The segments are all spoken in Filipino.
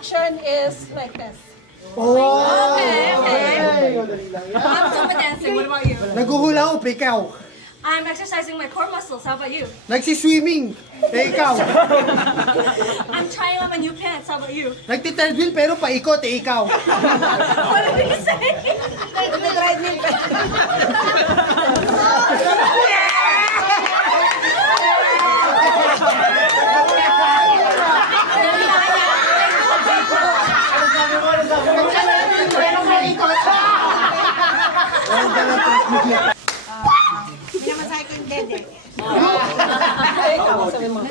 action is like this. Oh! Okay. I'm super dancing. What about you? Naguhula hoop, ikaw. I'm exercising my core muscles. How about you? Nagsiswimming, ikaw. I'm trying on my new pants. How about you? Nagti-third wheel pero paikot, ikaw. What did you say? Minamasahe ko yung dede. Ikaw, sabi mo.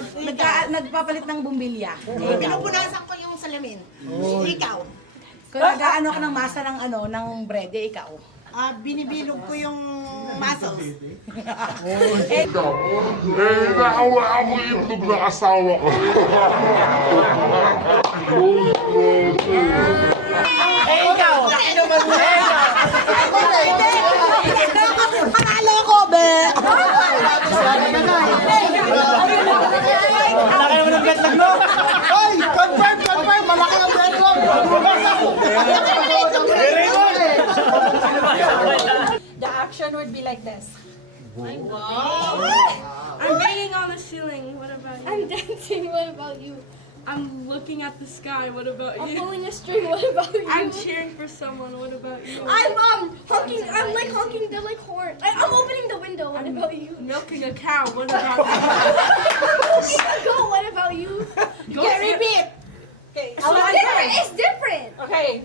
Nagpapalit ng bumbilya. Pinupunasan ko yung salamin. Ikaw. Kung nag-ano ko ng masa ng ng bread, ikaw. Binibilog ko yung muscles. Naawa ako itlog ng asawa ko. Ikaw! Panalo ko, be! Malaki naman ang betlog mo. Hoy! Confirm! Malaki ang betlog! The action would be like this. I'm banging on the ceiling. What about you? I'm dancing. What about you? I'm looking at the sky. What about I'm you? pulling a string. What about you? I'm cheering for someone. What about you? I'm honking. I'm like honking the like horn. I'm opening the window. What about you? milking a cow. What about you? Opening a goat. What about you? Go repeat. Okay. It's different. It's different. Okay.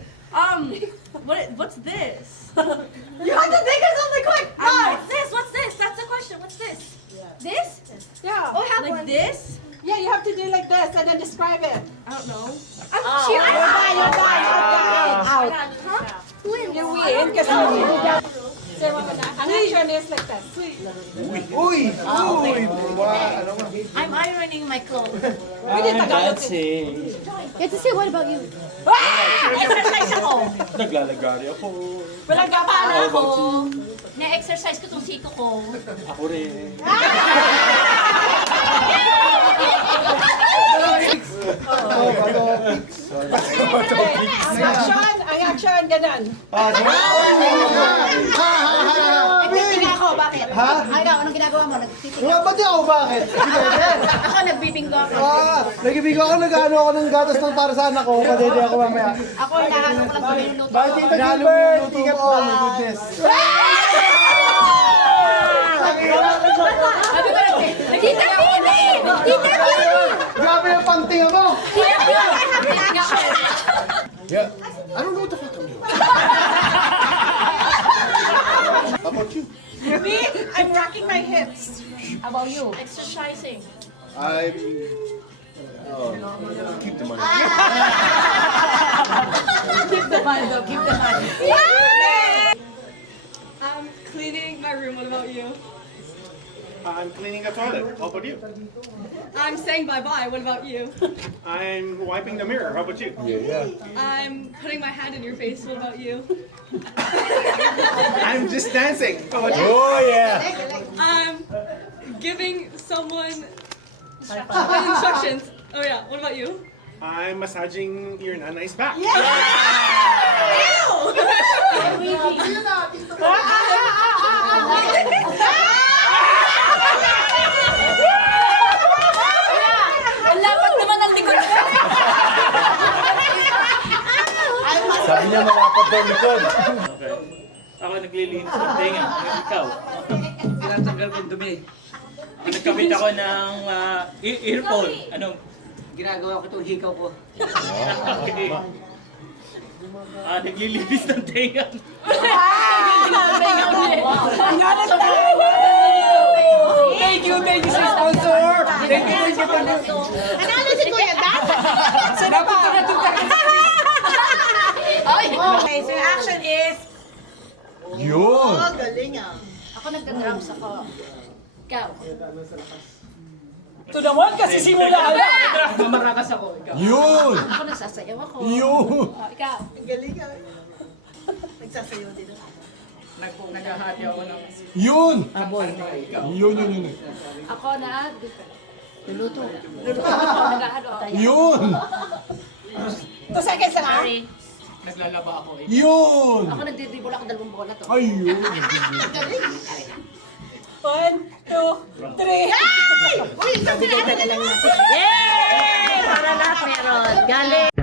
What's this? You have to think of something quick. What's this? What's this? That's the question. What's this? This? Yeah. Oh, I have Like one. this? Yeah, you have to do like this and then describe it. I don't know. I'm cheering. Out. Huh? Win. You win kasi Sir Mama na. Ang action is like this. Uy! Ano nga? I'm ironing my clothes. Pwede Tagalog. You have to say what about you? Exercise ako. Naglalagari ako. Walang gapana ako. Na-exercise ko tong siko ko. Ako rin. Ang action, ganun. Nagtitinga ako, bakit? Ha? Ikaw, anong ginagawa mo? Nagtitinga Nga, ba't ako bakit? ako, nagbibingo ako. Nagibigo ako, nag-ano ako ng gatas ng para sa anak ko. Kadede ako mamaya. Ako, hinahanap ko lang kung minuto. Bakit Tita Gilbert? Ingat po. Oh my goodness. Sabi ko lang, Tita Phoebe! Tita Phoebe! Grabe yung pangtinga mo. Tita Phoebe! I have an action! Yeah. I don't know what the fuck I'm doing. How about you? Me, I'm rocking my hips. How about you? Exercising. I'm... keep the money. Keep the money though, keep the money. I'm cleaning my room. What about you? I'm cleaning a toilet. How about you? I'm saying bye-bye. What about you? I'm wiping the mirror. How about you? Yeah. I'm putting my hand in your face. What about you? I'm just dancing. How about you? Oh yeah! I'm giving someone instructions. Oh yeah. What about you? I'm massaging your nanay's back. Ang lapad naman ang likod ko. Sabi niya malapad daw likod. Okay. Ako naglilinis ng tenga. Ikaw. Tinatanggal ko yung dumi. Nagkabit ako ng earphone. Anong? Ginagawa ko itong hikaw ko. Okay. Naglilinis ng tenga. Thank you sa sponsor! Thank you po. Ano si Kuya Dan? Dapat ko natutunan. Okay, so yung action is... Yun! Ako nagka-drums ako. Ikaw. Ito naman kasi simula ala. Mamarakas ako. Yun! Ako nagsasayaw ako. Yun! Oh, ikaw. Nagsasayaw din ako. Naghahati ako ng... Yun! Yun. Ako na... Luluto. Luluto ako. Nag-ano ako. Yun! 2 seconds lang. Sorry. Naglalaba ako eh. Yun! Ako nagdidribble ako 2 bola to. Ayun! 1, 2, 3. Uy, sabi na lang natin. Yay! Para lahat meron. Galing!